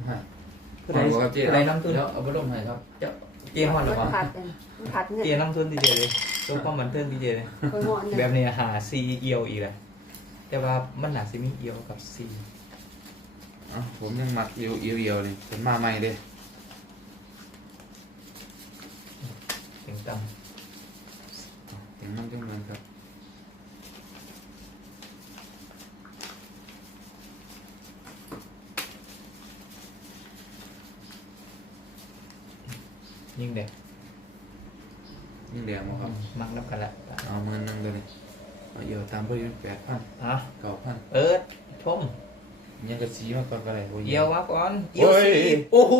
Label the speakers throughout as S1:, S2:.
S1: คืออะไรน้ำทุนแล้วเอาไปลงไหนครับเจ้าเจี๊ยบมันหรือเปล่าเจี๊ยบน้ำทุนดีเจเลยตัวความบันเทิงดีเจเลยแบบนี้หาซีเอียวอีกเลยแต่ว่ามันหนาซีมีเอียวกับซี
S2: ผมยังมักเอียวเลยเป็นมาใหม่เลย
S1: เสียงต่
S2: เสียงมันจังเลยครับ
S1: ำยิ่งเด็ก
S2: ยิ่งแดงมั้งครับ
S1: มักนับกันละ
S2: เอาเงินนั่งเลยเอาเอียวตามเพื่อน8,000
S1: ชม
S2: ยังกระสีมาก่อนก็ได้
S1: เอียวมาก่อนเอียวซีโอ้โห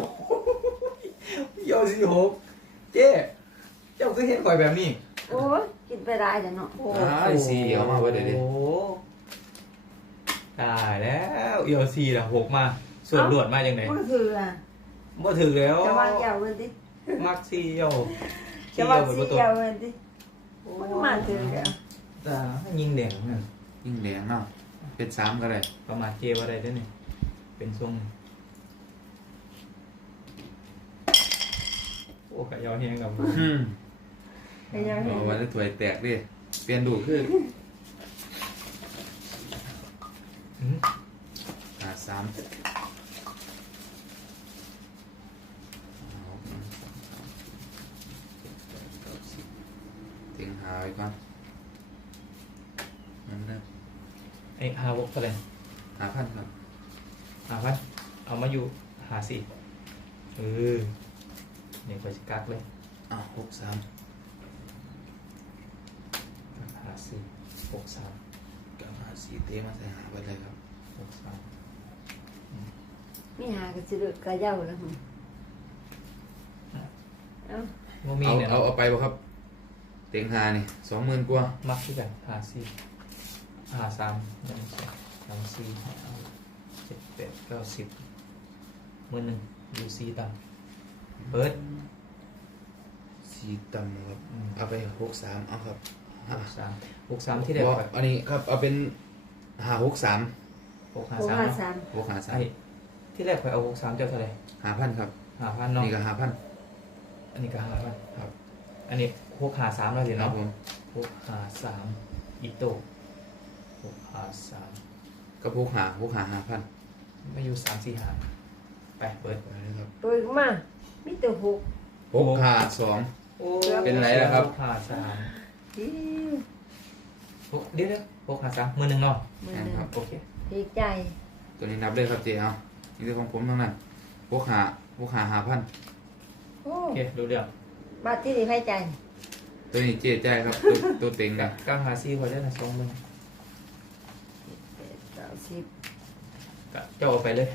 S1: เอียวซีหกเจ๊เจ้าก็เห็นข่อยแบบนี้
S3: โอ้ยกินไปได้แต่เนาะ
S2: สีเอียวมาไว้เดี๋ยว
S1: โอ้ตายแล้วเอียวซีละหกมาส่วนรวดมาอย่างไร
S3: ก็คืออ่ะ
S1: บ่ถือแล้ว
S3: จะว่าเกี่ยวกันดิ
S1: มักซีเอียว
S3: จะว่าสีเกี่ยวกันดิมันก็มาถือกัน
S1: ตายิงแดงนั่น
S2: ยิ่งแดงเนาะเป็น3ก็ได้
S1: ประมาทเจวอะไรด้วยนี่เป็นทรงโอ้กะยอเฮียงกับ
S3: ก็ยังเห็น
S2: เอาไว้แล้วถวยแตกดิเปลี่ยนดูคือ3เต็งหาไว้ก่อนนั่นนะ
S1: ไอ้ฮาวกเท่าไหร่
S2: 5,000ครับ
S1: 5,000เอามาอยู่54นี่ไปกักเลย
S2: 63
S1: 54 63
S2: กับ54เทมาใส่หาไปเลยครับ
S1: 63
S3: มีหาก็จะเลือกกระเย้าแล้วมึงเอ้า
S1: โมมีเนี่ย
S2: เอาไปบ่ครับเต็งหานี่20,000กว่า
S1: มักที่กัน54 53 14 34 7 8 9 10มือหนึ่งยูซีต่ำเปิด
S2: 4ต่ำครับเอาไป63เอาครับ
S1: 63ที่เดียว
S2: อันนี้ครับเอาเป็น563
S3: หกห้า
S1: 653
S3: สาม
S1: ไอ้ที่แรกไปเอา63เจ้าเท่าไหร่
S2: 5,000ครับ
S1: 5,000เนาะ
S2: นี่ก็5,000
S1: อันนี้ก็5,000
S2: ครับ
S1: อันนี้653แล้วสิ
S2: ครับ
S1: เนาะ
S2: ผม
S1: 653อีโต้653
S2: ก็5,000
S1: ไม่อยู่3 4 5ไปเปิด
S2: ไปเลยครับ
S3: ตัวขึ้นมามีแต่หก
S2: 652
S1: โอ้
S2: เป็นไรล่ะครับ
S1: 653
S3: อิ๊ว
S1: เดี๋ยว653มือหนึ่งเนาะ
S3: มือหนึ่ง
S1: โอเค
S3: ดีใจ
S2: ตัวนี้นับเลยครับเจ๊เอานี่คือของผมทั้งนั้น5,000
S3: โอ้
S1: โอเครู้เรื่อง
S3: บาทที่ดีให้ใจ
S2: ตัวนี้เจ๊ใจายครับตัวเต็งนะ
S1: กลางหาซีพอได้นะ20,000
S3: 90
S1: ก็เจ้าเอาไปเลย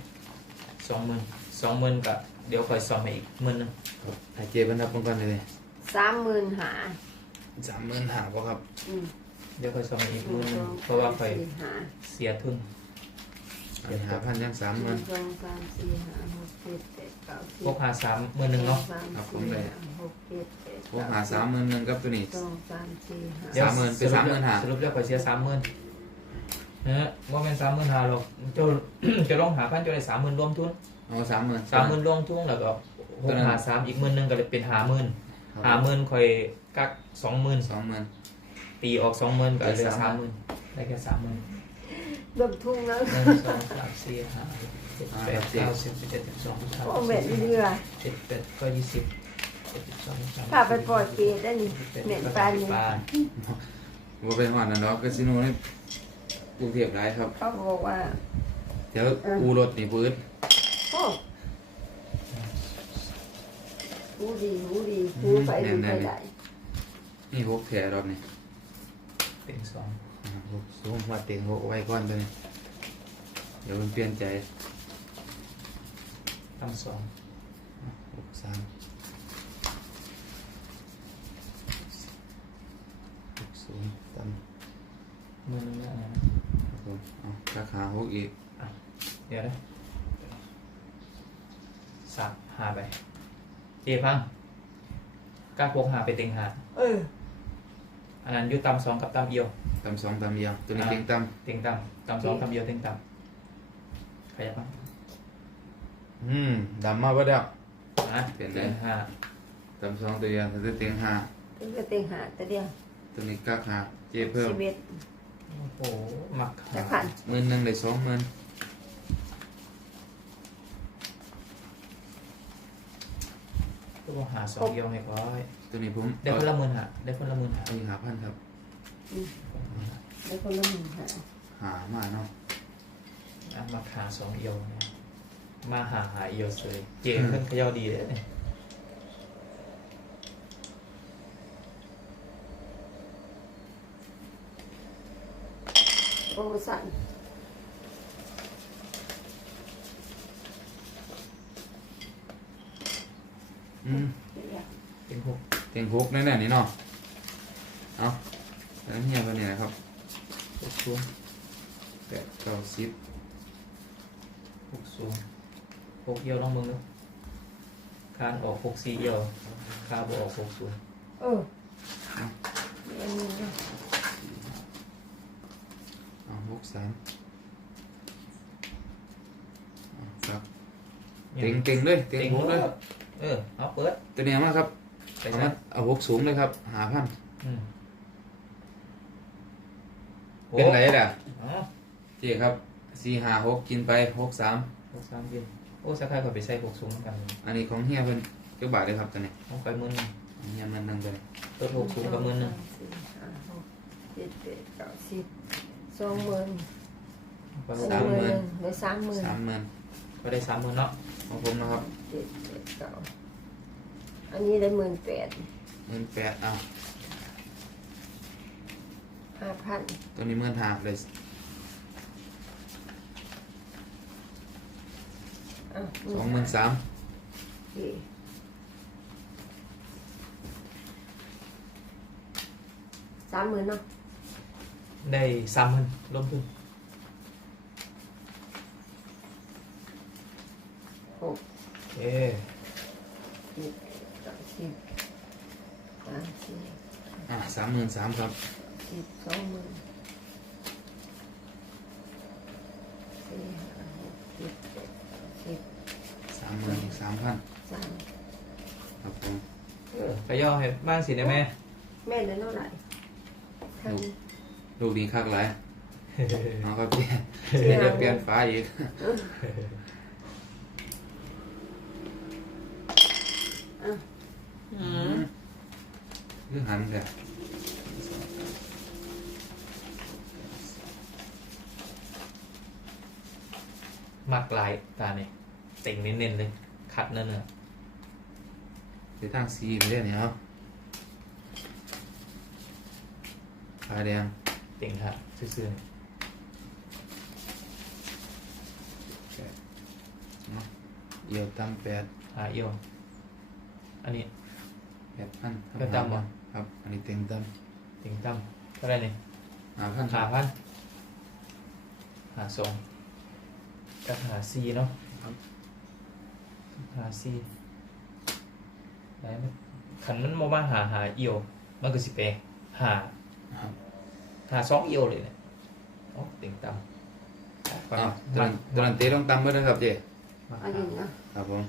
S1: 20,000ก็เดี๋ยวคอยซ่อมให้อีก10,000นึง
S2: ครับให้เจ๊บรรทับก่อนเลย
S3: 30,000หา
S2: 30,000หาบ่ครับ
S1: เดี๋ยวคอยซ่อมให้อีก
S3: หนึ่ง
S1: 10,000นึ
S3: ส
S1: ง
S3: อง
S1: เพราะว่าคอย
S3: สี่ห้า
S1: เสียทุน
S2: อันนี้5,000ยัง
S3: ห
S2: 30,000
S3: นึ่งสองสามสี่ห้าหกเจ็ดแปดเก้าสิบ
S1: 653มื้อหนึงเนาะ
S2: ครับผมเลย
S3: หกเจ็ดแปด
S2: พวกหา30,000นึงครับตัวนี้
S3: สองสามสี่ห้า
S1: เดี๋ยว
S2: 30,000เป็น30,000
S1: สรุปแล้วคอยเสีย30,000นะฮะว่าเป็น35,000หรอกเจ้า จะลองหาพันเจ้าได้30,000รวมทุน
S2: เอา30,000
S1: 30,000รวมทุนแล้วก็653อีก10,000นึงก็เลยเป็น50,000 50,000คอยกัก20,000
S2: 20,000
S1: ตีออก20,000ก็เหลือ30,000ได้แค่30,000
S3: รวมทุ่งแล้ว
S1: 1 2 3 4 5 6 7 8 9 10 11 12
S3: โอ้แม่ดีเรือ
S1: 13 14 15 16
S3: ถ้าไปปล่อยเกตได้นี่เหม็นปลาเนี่ย
S2: ว่าไปหอดนะเนาะคาสิโนในกรุงเทพหลายครับ
S3: เขาบอกว่า
S2: เดี๋ยวอูรถนี่ปืด
S3: โอ้หูดีหูไปดูไปได้
S2: นี่หกแถรอบนี่
S1: เต็ง2
S2: หกสูงว่าเต็งหกไว้ก่อนตัวนี้เดี๋ยวมันเปลี่ยนใจ
S1: ตั้ง2
S2: 63 60ตัน
S1: มือนึงแล้วนะ
S2: ครับผมเอาราคาหกอีก
S1: เดี๋ยวนะหาไปเจ๊พังกล้าพกหาไปเต็งหา อันนั้นอยู่ตำ2กับตำเอียว
S2: ตำ2ตำเดียวตัวนี้เต็งต
S1: เต็งตำ2ตำเอียวเต็งตำขยับมา
S2: ดำมาบ่เดียว
S1: นะเป็นได้ห้า
S2: ดำสองตัวเดียวถ้าจะเตียงห้า
S3: ถึงจะเต็งหาแต่เดียว
S2: ตัวนี้กักห้าเจ๊เพิ่ม
S3: 11
S1: โอ้โหมัก
S3: จะขัน
S2: 10,000ได้20,000
S1: ก็บอกหา2เอียวให้ก้อย
S2: ตัวนี้ผม
S1: ได้คนละหมื่นหาได้คนละหมื่นหา
S2: อันนี้5,000ครับ
S3: ได้คนละ1หา
S2: หามาเนาะ
S1: มาหา2เอียวเนี่ยมาหาเอียวเลยเก่งเพิ่นเขย่าดีเลยเนี่ย
S3: โปรโมชั่น
S1: เป็นหก
S2: เตียง6แน่ๆนี่เนาะเอาแล้วเฮียตัวนี้นะครับ
S1: หกสูง
S2: 8 9 10
S1: หกสูงหกเอียวลองมึงดูคานออก6 4เอียวคาบออก6สูง
S3: เอออันนี้นะ
S2: เอา63เอาครับเต็งเลยเต็ง6เลย
S1: เอาเปิด
S2: ตัวนี้มาครับ
S1: ไป
S2: เอา
S1: นะ
S2: มาเอา6สูงเลยครับ5,000
S1: อืม
S2: เป็นไรล่ะ
S1: อ๋อ
S2: เจ๊ครับ4 5 6กินไป63
S1: 63เย็นโอ้สักครั้งก็ไปใส่6สูงเหมือนกัน
S2: อันนี้ของเฮียเพิ่นเจ้าบาทเลยครับตัวนี้
S1: ต้องไปมื้อนึง
S2: เฮียมันนั่งไป
S1: ตัว6สูงกับมื้อนึง
S3: 20,000
S1: ก็
S3: ได้ 30,000
S2: 30,000
S1: ก็ได้30,000เนาะ
S2: ของผมนะครับ
S3: อันนี้ได้18,000
S2: 18,000เอา
S3: 5,000
S2: ตัวนี้15,000เลย 23,000
S3: 30,000เนาะ
S1: ได้30,000ลงทุน
S3: 6
S1: โอเค
S2: 33,000ครับ 30,000อีก3,000ครับผม
S1: ไปย่อให้บ้านสิได้ไหม
S3: แม่ได้เท่าไหร่ทั้ง
S2: ลูกนี้คักหลายเอาครับเจ๊เดี๋ยวเปลี่ยนฟ้าอีกเรื่องหันเลย
S1: มักลายตาเนี่ยเต็งเน้นๆเลยคัดเนื้อ
S2: ไปทางสีไปเรื่อยนี่ครับฟ้าแดง
S1: เต็งค่ะซื่อ
S2: เอี่ยวตั้ง8
S1: ๆหาเอียวอันนี้
S2: 8,000
S1: เอี่ยวตั้งบ่
S2: ครับ อันนี้เต็งตั้ง
S1: เต็งตั้มเท่าไหรเนี่ย
S2: 5,000
S1: 5,000หา2กับหา4เนาะหา4ได้ไหมขันมันมาหาเอียวมันก็สิไปหา
S2: ครับ
S1: 2เอียวเลยเนี่ยโอ้เต็งตั้ม
S2: ตัวนั้นเตะต้องตั้มเพื่อนครับเจ๊
S3: อันนี้นะครับ
S2: ผม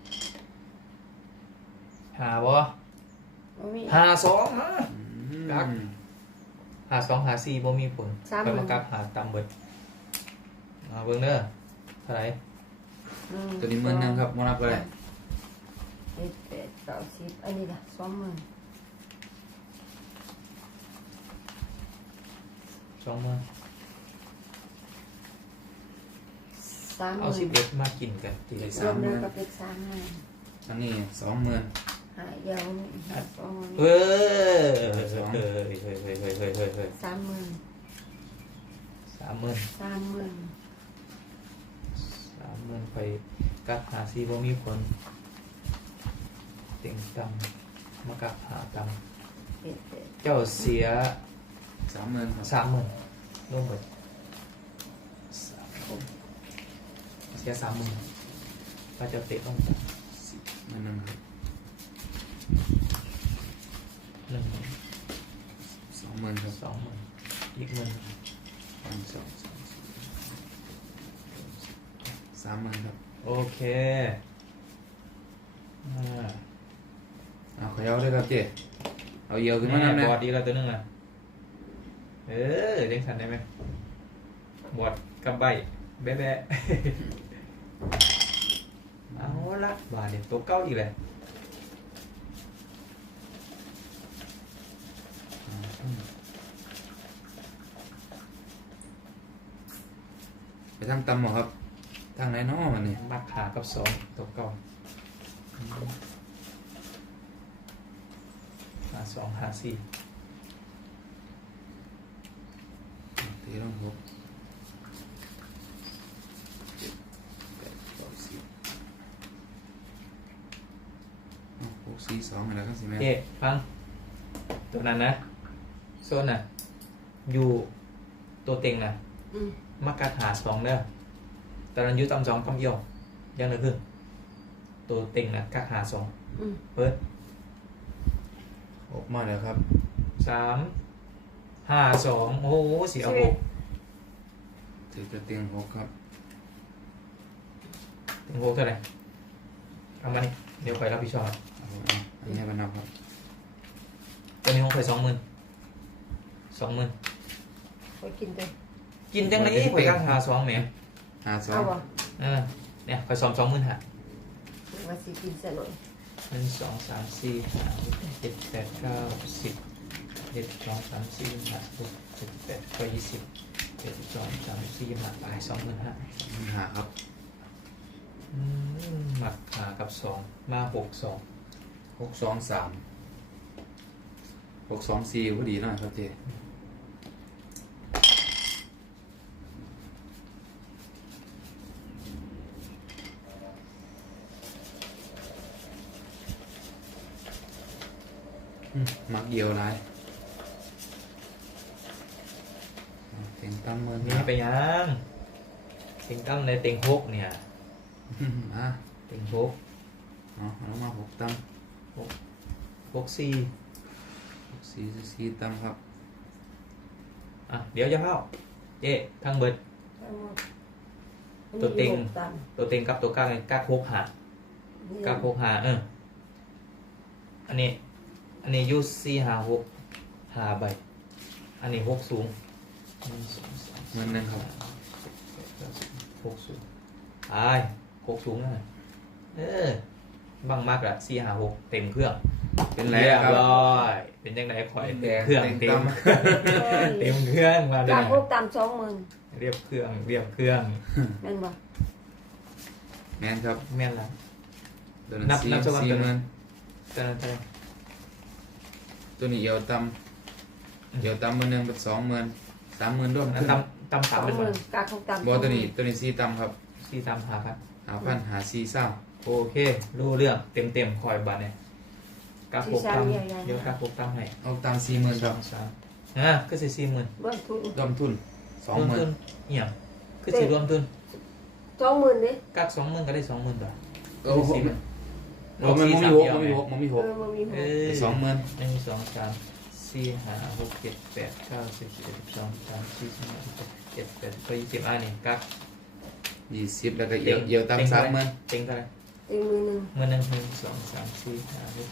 S1: หาบ่
S3: บ่มี
S1: หา2มา
S2: กัก
S1: หา2หา4บ่มีผล
S3: 30,000
S1: ไปมากับหาต่ำเบิดมาเบิ่งเด้อเท่าไหร่
S2: ตัวนี้10,000ครับมอนับก็ได้
S3: 7 8 9 10อันนี้ล่ะ20,000
S1: 20,000
S3: 30,000
S1: เอา11มากินกันทีละ
S3: รวมแล้วก็เป็น30,000
S2: อันนี้20,000
S3: หายยาว20,000
S1: เฮ้ยเฮ้ยเฮ้ยเฮ้ยเฮ้ยเฮ้ยเฮ้ยเฮ้ยเฮ้ย
S3: 30,000
S1: 30,000
S3: 30,000
S1: ไปกับหา4บ่มีผลเต็งต่ำมากับหาต่ำเจ้าเสีย
S2: 30,000ครับ
S1: 30,000รวมหมดเสีย30,000ก็จะเตะต้องต่ำ
S2: 10,000ครับ
S1: 1,000
S2: 20,000ครับ
S1: 20,000อีก10,000
S2: 30,000ครับ
S1: โอเค
S2: เอาขย่าด้วยครับเจ๊เอาเอียวขึ้นมาแล้ว
S1: บ
S2: นะ
S1: อดดีแล้วตัวนึงอ่ะเด้งสันได้ไหมบอดกับใบแบ๊ะ เอาละบาทเดี๋ยวตัวเก้าอีกเลย
S2: ไปทางตำหมอครับทางไหนน้อมันนี่
S1: มัดขากับสองตัวเก้าหาสองหาสี่
S2: ตีลงหกเจ็ดแปดเก้าสิบเอาหกสี่สองอะไรกันสิแม่
S1: ฟังตัวนั้นนะโซนน่ะอยู่ตัวเต็งน่ะ มักกะหาสองเด้อตอนนั้นอยุตำสองคำเอียวยังเหลือครึ่งตัวเต็งนะกะหาสองเปิด
S2: ออกมาแล้วครับ
S1: 3 5 2โอ้โหเสียหก
S2: ถือจะเตียงหกครับ
S1: เต็งหกเท่าไหร่เอามานี่เดี๋ยวคอยรับผิดชอบ
S2: เอาอันนี้มานับครับ
S1: ตอนนี้ผมเคย20,000
S3: ไปกินไป
S1: กินจังเลยคอยกะหาสองแหม
S2: หาสอ
S3: เอา
S2: ง
S3: บ่
S1: เนี่ยคอยซ้อม20,000หา
S3: ว่าสิกินซะหน่อย
S1: 1 2 3 4 5 6 7 8 9 10 1 2 3 4 5 6 7 8 9 20 1 2 3 4 5ไป25,000
S2: หาครับ
S1: หมักหากับสองมา62
S2: หกสองสามหกสองสี่พอดีหน่อยครับเจมักเดียวไรเต็งตั้มเมือน
S1: นี่ไปยังเต็งตั้มในเต็งหกเนี่ย
S2: อ่ะ
S1: เต็งหก
S2: เอาแล้วมาหกตั้ม
S1: หกสี่
S2: หกสี่สี่ตั้มครับ
S1: อ่ะเดี๋ยวจะเข้าเจ๊ทั้งเบิด ตัวเต็ง ตัวเต็งกับตัวกลางเลยกล้าโคกหากล้าโคกหาอันนี้ยูซี่หาหกหาใบอันนี้หกสูง1 2 3
S2: เงินหนึ่งครับ
S1: หกสูงไอ้หกสูงนะบังมากละสี่หาหกเต็มเครื่อง
S2: เป็นไร
S1: เรียบ
S2: ครับ
S1: ร้อยเป็นยังไงคอย
S2: แด
S1: เต็ม
S2: ง
S1: เครื่อง
S2: เต็
S1: เต็
S2: ม
S1: ม
S2: ตั้ม
S1: เต็มเครื่องมาเล
S3: จาก
S1: ย
S3: พวกตาม20,000
S1: เรียบเครื่องเรียบเครื่อง
S3: แม่นบ่
S2: แมนครับ
S1: แม่นละ
S2: ตัวนั้น
S1: นับ
S2: สี่
S1: นับสักวัน
S2: สี่
S1: ตัว
S2: เงิ
S1: นั้น
S2: น
S1: ตัวนั้นเท่าไหร่
S2: ตัวนี้เอียวตั้มเอียวตั้มมือหนึ่งเป็น20,000 30,000ร่วม
S1: อัน
S2: ขึ้น
S1: ตำสามเป็นหมด
S3: 20,000กากของตาม
S2: บอตัวนี้สี่ตั้มครับ
S1: สี่ตำหาพัน
S2: หาสี่เศร้า
S1: โอเครู้เรื่องเต็มคอยบัตรเนี่ยกราฟหกตำเดี๋ยวกราฟหกตำให้
S2: เอาตาม40,000
S1: ส
S2: ครั
S1: อบ งสามก็สี่40,000
S3: บ่ทุน
S2: รวมทุน
S1: รวมทุน
S2: 20,000
S1: เอี่ยงคือสี่รวมทุน
S3: 20,000นี่
S1: กัก20,000ก็ได้20,000บาท
S2: โอ้โห
S1: รวม
S2: มัน
S1: สี่
S2: มี
S1: สาม
S2: หก
S1: เดียว
S2: มันมีหกมันมีหก
S3: บ่มี
S1: เอ
S3: หัว
S1: อ
S2: 20,000
S1: 1 2 3 4 5 6 7 8 9 10 11 12 13 14 15 16 17 18 19 20นี่กัก
S2: 20แล้วก็เอียวตั้ม30,000
S1: เต็งเท่าไหร่
S3: เต็งมือหนึง
S1: มือหนึ่ง1 2 3 4 5 6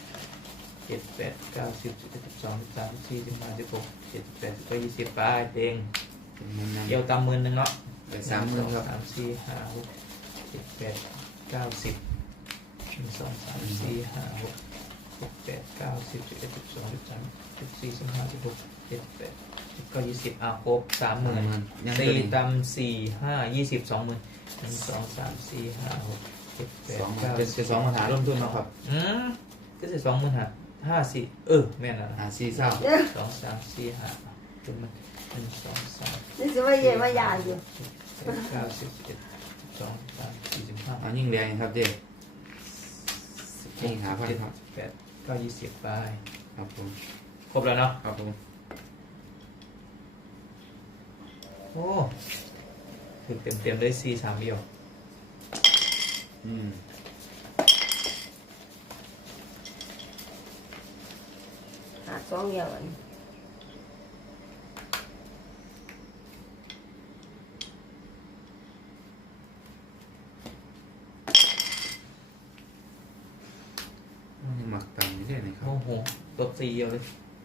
S1: 7 8 9 10 11 12 13 14 15 16 17 18 19 20ไปเต็ง
S2: เป็นเงินนำ
S1: เกี่ยวตำ10,000เนาะ
S2: ไป30,000ครับ
S1: 3 4 5 6 7 8 9 10 1 2 3 4 5 6 7 8 9 10 11 12 13 14 15 16 17 19 20ครบ30,000
S2: ยัง
S1: สี่ตำ4 5 20 20,000 1 2 3 4 5 6 7 8 9
S2: เป็น2,000หาร่วมทุนเนาะครับ
S1: ก็จะ20,000หา54แม่นแล้ว
S2: หาสี่เศร้า
S1: 2 3 4 5เป็นมัน1 2 3
S3: นี่สิว่าเย่ว่าหยาอยู่
S1: 8 9 10 11 12 13 14
S2: เอายิ่งแรงครับเจ๊ยิ่งหาพันครับ
S1: 15 8 9 20ไป
S2: ครับผม
S1: ครบแล้วเนาะ
S2: ครับผม
S1: โอ้ถึงเต็มเลย4 3เดียว
S3: หา2เดียวอัน
S1: โอ้โหตบ4เอียวเลย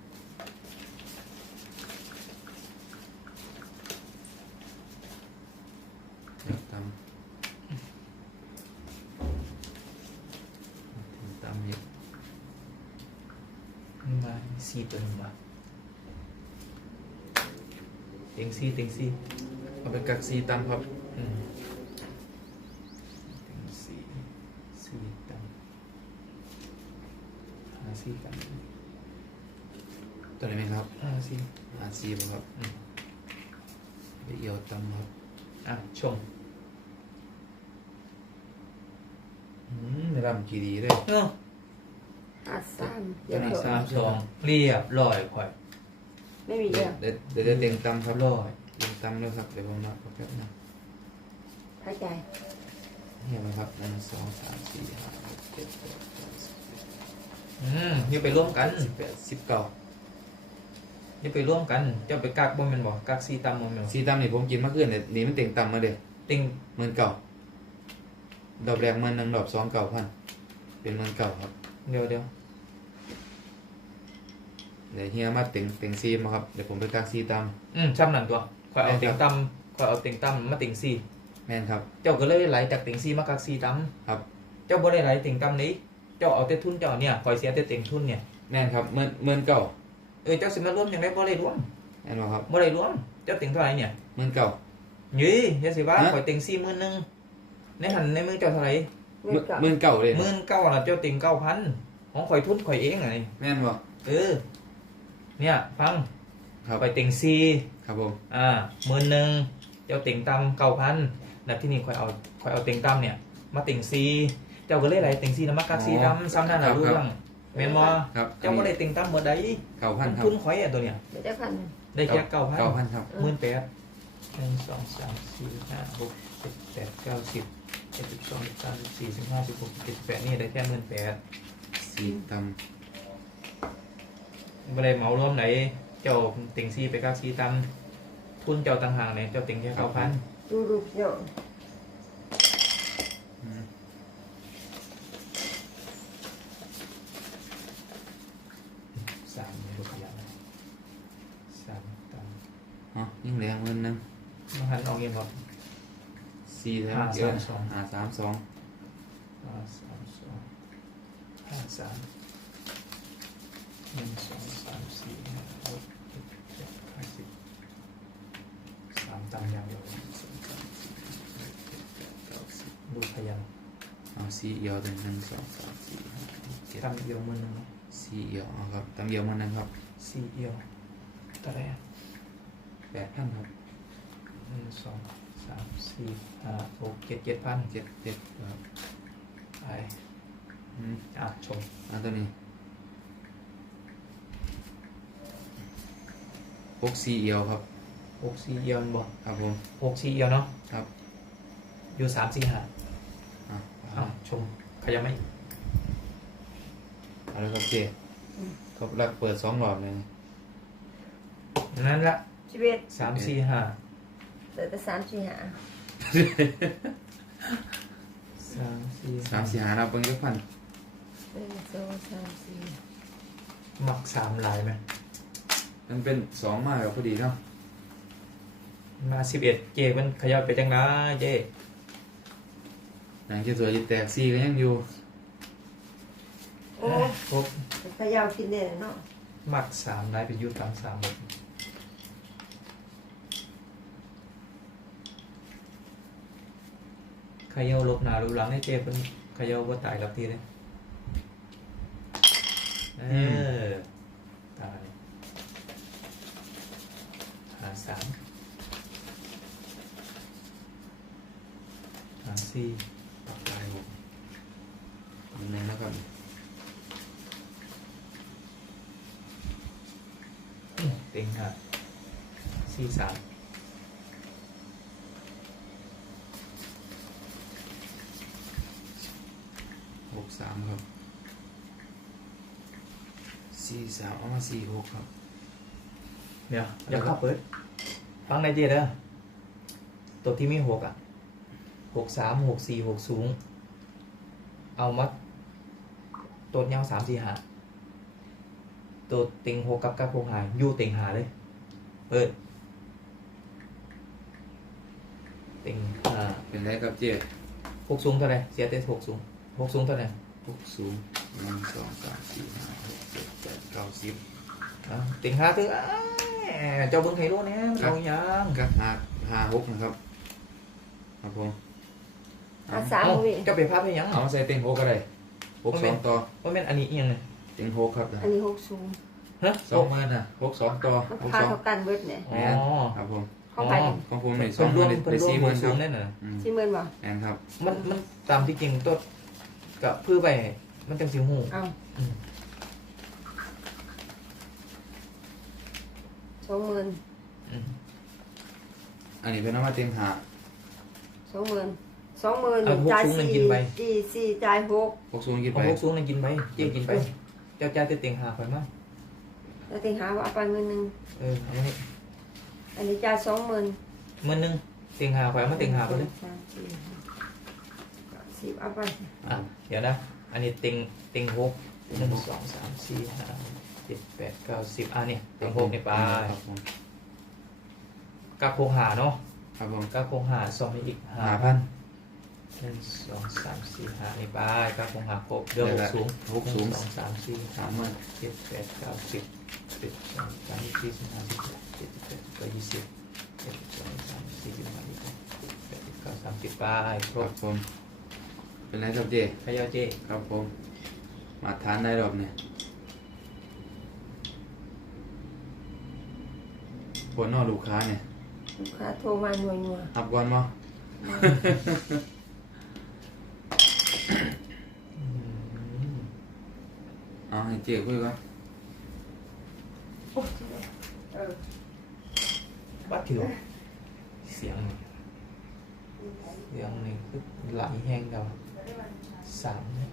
S2: เดี๋ยวตำตำอีก
S1: มา4ตัวหนึ่งมาเต็ง4เต็ง4
S2: เอาไปกักซีตำครับ
S1: อืมเต็ง4ตังหา4ตัง
S2: ตัวไหนไหมครับ
S1: หา4
S2: ซีบ่ครับไปเอี่ยวตำครับ
S1: อ่ะชม
S2: รำกี่ดีเลย
S1: เนาะ
S3: 53
S2: ตัวนี้
S1: 3 2เรียบร้อยค่อย
S3: ไม่มีเยอะ
S2: เดี๋ยวจะเต็งตำครับ
S1: ร้อย
S2: เต็งตำเลยครับเดี๋ยวผมนับแป๊บนึง
S3: เข้าใจ
S2: เห็นไหมครับ1 2 3 4 5 6 7 8
S1: อย่าไปร่วมกัน
S2: 9 10 11 12
S1: อย่าไปร่วมกันเจ้าไปกักบ่แม่นบ่กัก4ตำบ่แม่นบ่
S2: ซีตำนี่ผมกินเมื่อคืนเนี่ยนี่มันเต็งตำมาเลย
S1: ติง
S2: 19,000ดอกแรก11,000ดอก2 9,000เป็น19,000ครับ
S1: เดี๋ยว
S2: เดี๋ยวเฮียมาเต็งซีมาครับเดี๋ยวผมไปกักซีต
S1: ช้ำนั่นตัวข่อยเอาติงตำข่อยเอาติงตำมาติง4
S2: ำแม่นครับ
S1: เจ้าก็เลยไหลจากติง4มากัก4ตำ
S2: ครับ
S1: เจ้าบ่ได้ไหลติงตำนี้เจ้าเอาแต่ทุนเจ้าเนี่ยข่อยเสียแต่ติงทุนเนี่ย
S2: แม่นครับ19,000
S1: เจ้าสิมาร่วมจังได๋บ่ได้ร่วม
S2: แม่นบ่ครับ
S1: บ่ได้ร่วมเจ้าติงเท่าไหร่เนี่ย
S2: 19,000
S1: ยี่อย่าสิว่า
S2: ฮะ
S1: ข่อยติง40,000นึงในหันในมือเจ้าเท่าไหร่
S3: ไม่กลับ
S2: 19,000เลย
S1: 19,000น่ะเจ้าติง9,000ของข่อยทุนข่อยเองอ่ะนี่
S2: แม่นบ่
S1: เนี่ยฟัง
S2: ครับ
S1: ข่อยติง4
S2: ครับผม
S1: 10,000เจ้าติงตำ9,000แล้วที่นี่ข่อยเอาติงตำเนี่ยมาติง4เจ้าก็เลยไหลติง4แล้วมากัก4ตำซ้ำนั่นน่ะรู้เรื่องแม่นบ่
S2: ครับ
S1: เจ้าบ่ได้ติงตำหมดใด
S2: 9,000ครับ
S1: ทุนข่อยอ่ะตัวเนี่ย
S3: เดี๋ยวจะพัน
S1: ได้แค่9,000
S2: 9,000ครับ
S1: 18,000 1 2 3 4 5 6 7 8 9 10 11 12 13 14 15 16 17 18นี่ได้แค่18,000
S2: ซีต
S1: บ่ได้เหมารวมไหนเจ้าติง4ไปกัก4ตำทุนเจ้าต่างหากเนี่ยเจ้าติงแค่9,000
S3: ดูรูปเยอะ
S2: ำ
S1: 3ในรูปอย่าง3ต
S2: อ๋อยิ่งแรงเงินนึง
S1: ำมาหันออกเองครับ
S2: 4แล้ว
S1: 5
S2: เยอะ
S1: 3 2
S2: 532
S1: 5 3 2 5 3 1 2 3 4 5 6 7 8 9 10 3ตำอย่างเดียวดูพยัญชนะ
S2: เอาซีเอียวเป็น1 2 3 4 5 6
S1: ตำเอียวมือหนึง
S2: 7ซีเอียวเอาครับตำเอียวมันนึงครับ
S1: 4เอียวเท่าไหร่อะ
S2: 8,000ครับ
S1: 1 2 3 4 5 6 7 7,000
S2: 7ครับ
S1: ไป
S2: อืม
S1: ชม
S2: อันตัวนี้6ซีเอียวครับ
S1: 6 4เอียวบ่
S2: ครับผม
S1: 6 4เอียวเนาะ
S2: ครับ
S1: อยู่3 4 5
S2: อ่ะ
S1: ชมขยับไหม
S2: เอาเลยครับเจครับรักเปิด2รอบเลย
S1: นั่นละ
S3: 11
S1: 3 4 5
S3: เดี๋ยวจะ3 4 5
S1: 3 4
S2: 3 4 5นับเบิ่งจักพัน
S3: 1 2 3 4
S1: หมัก3ลายไหม
S2: มันเป็น2มากับพอดีเนาะ
S1: มา11เจมันขยับไปจังนะเจ
S2: หนังจะสวยจะแตกซีก็ยังอยู่
S3: โอ้
S1: ครบ
S3: ขยาวกินเนี่ยเนาะ
S1: หมัก3ลายไปยุดตาม3หมดขยับลบหนาลูหลังให้เจเป็นขยับว่าตายกับทีเลยตายหา3หา4
S2: ปักลายผมอันนี้นะครับ
S1: เต็งค่ะ4 3
S2: 63ครับ43เอามา46ครับ
S1: เดี๋ยวเข้าเปิดฟังในเจเด้อตัวที่มี6 6 3 6 4 6สูงเอามาตัวเงา3 4 5 ตัวเต็งหกกับหกหาอยู่เต็งหาเลยเปิดเต็งห้า
S2: เป็นไรครับเจ๊
S1: หกสูงเท่าไหร่เสียแต่หกสูงหกสูงเท่าไหร่
S2: หกสูง1 2 3 4 5 6 7 8 9 10
S1: เต็งห้าถึงเจ้าเบิ้งไฮโลเนี่ยเอายัง
S2: กับหาหกนะครับครับผม
S3: หาสามวิ
S1: เจ้าไปภาพไปยัง
S2: เอาใส่เต็งหกก็ได้หกสองต่อ
S1: ว่าแม่นอันนี้อีกยังไง
S2: เต็งหกครับ
S3: อันนี้หกสูง
S1: ฮะ
S2: 20,000นะหกสองต่อ
S3: มัน
S2: หก
S3: พา
S2: สอง
S3: เท่ากันเบิดเนี่ย
S1: อ๋อ
S2: แม่นครับผม
S3: เข้าไป
S2: ของผมในส
S1: เพิ่
S2: อง
S1: น
S2: ห
S1: ร่ว
S2: มื่
S1: ม
S2: น
S1: เพิ่น
S2: ได้
S1: ร่วม
S2: สี่ห
S1: ห
S2: มื่
S1: ก
S2: นค
S1: สู
S2: รับ
S1: งแน่นอน
S3: สี่หมื่นบ่
S2: แม่นครับ
S1: มันตามที่จริงตัวกับเพื่อไปมันจังสิหู
S3: เอา
S1: อืม
S3: 20,000
S1: อืม
S2: อันนี้เป็นน้ำมาเต็งหา
S3: 20,000จ่ายสี่จ่ายหก
S2: หกสูงกิน
S1: เอา
S2: ไป
S1: หกสูงนั่นกินไปเจ๊กินไป เจ้าจ่ายแต่เต็งหาไปมั้ง
S3: แล้วติงหาว่าเอาไป10,000
S1: เอาไว้
S3: อันนี้จ่าย20,000
S1: มื้อนึงเต็งหาไปมาเต็งหาไปเลย
S3: 10เอาไป
S1: อ่ะเดี๋ยวนะอันนี้เต็งหก1 2 3 4 5 7 8 9 10นี่เต็งหกนี่ไป
S2: ครับผม
S1: กับหกหาเนาะ
S2: ครับผม
S1: กับหกหาสองนี่อีก
S2: หาพัน
S1: 1 2 3 4 5นี่ไปกับหกหาครบเดือหกสูง
S2: หกสูง
S1: 1 2 3 4 5
S2: 30,000
S1: 7 8 9 10 11 12 13 14 15 16 17 18 20 21 22 23 24 25 26 27 29 30ไปค
S2: ค
S1: ร
S2: รั
S1: บบ
S2: ผมเป็นไรครับเจ
S1: พยาเจ
S2: ครับผมมาทานได้รอบเนี่ยผลนอกลูกค้าเนี่ย
S3: ลูกค้าโทรมาหน่วย
S2: หับก่อนมั้ง
S1: อืม
S2: เอาให้เจคุยก่อน
S3: เออ
S1: บัดถือเสียงนี่คือไหลแห้งแล้วสามเนี่ย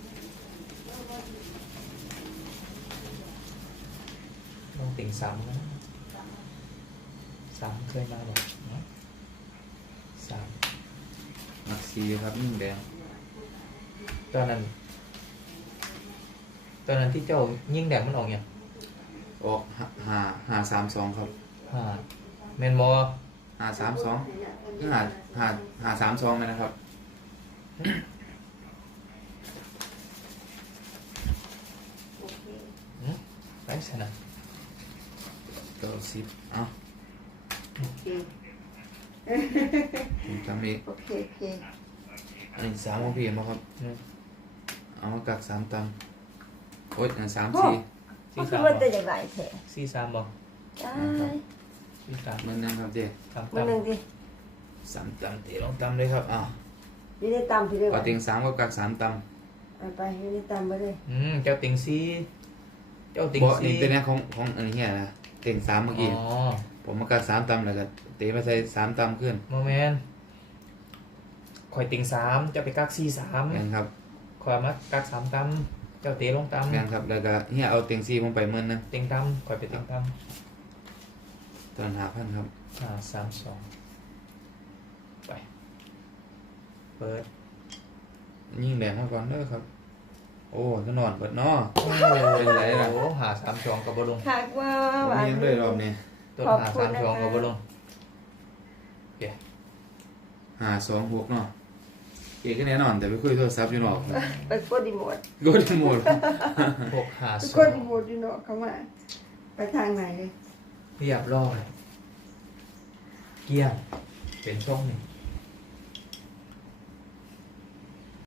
S1: ลองติ่งสามนะสามเคยมาแบบสาม
S2: มักซีครับยิ่งแดง
S1: ตอนนั้นที่เจ้ายิ่งแดงมันออกอย่าง
S2: ออกหา32ครับ
S1: ห้าแมนมอ
S2: 532หา32ไหมนะครับ
S3: โอเค
S1: ไปชนะ
S2: 90เอา
S3: โอเค
S2: ผมจำอีก
S3: โอเคโอเค
S2: อันนี้3ของพี่เห็นไหมครับ เอามากัก3ตันโอ๊ยอัน3 4
S3: มันคือว่าจะอย่างไรแท้
S1: สี่สามบอก
S3: ได้
S1: สี่สาม
S2: มันนั่งครับเจ
S1: สาม
S3: มันหนึ่งดิ
S2: 3ตันเตะลองตำเลยครับอ้าว
S3: อยู่ในตำที่เรียก
S2: เอา
S3: ว่า
S2: เต็ง3กับกัก3ตำ
S3: เอาไปอยู่ในตำไปเลย
S1: เจ้าติ่งสี่เจ้าติ่ง
S2: บ่
S1: สี่
S2: นี่ตัวเนี้ยของอันนี้นะเต็ง3เมื่อกี้
S1: อ๋อ
S2: ผมมากัก3ตำแล้วก็เตะมาใส่3ตำขึ้น
S1: โมเมนคอยติ่งสามเจ้าไปกักสี่สาม
S2: แม่นครับ
S1: คอยมากักสามตั้มเจ้าเตะลงตั้ม
S2: แม่นครับแล้วก็เฮียเอาเต็ง4ผมไป10,000นึง
S1: ติ่งตั้มคอยไปติ่งตั้ม
S2: ตอน5,000ครับ
S1: 3 2ไปเปิด
S2: ยิ่งแดงมาก่อนเด้อครับ โอ้ก็นอนเบิดเนาะ
S1: เป็น
S2: ไรล่ะ
S1: โอ้หา3 2กับบอลง
S3: หากว่า
S2: ผมยังได้รอบนี้
S1: ต้นหา3 2กับบอลง
S2: 526เนาะเอกก็แน่นอนแต่ไปคุยโทรศัพท์อยู่นอก
S3: ไปกดดีหมด
S2: ก็ได้หมด
S1: 6 5
S3: ไป
S1: 2
S3: กดดีหมดอยู่เนาะเขามาไปทางไหนเลย
S1: เรียบร้อยเกี่ยงเป็นช่องนี่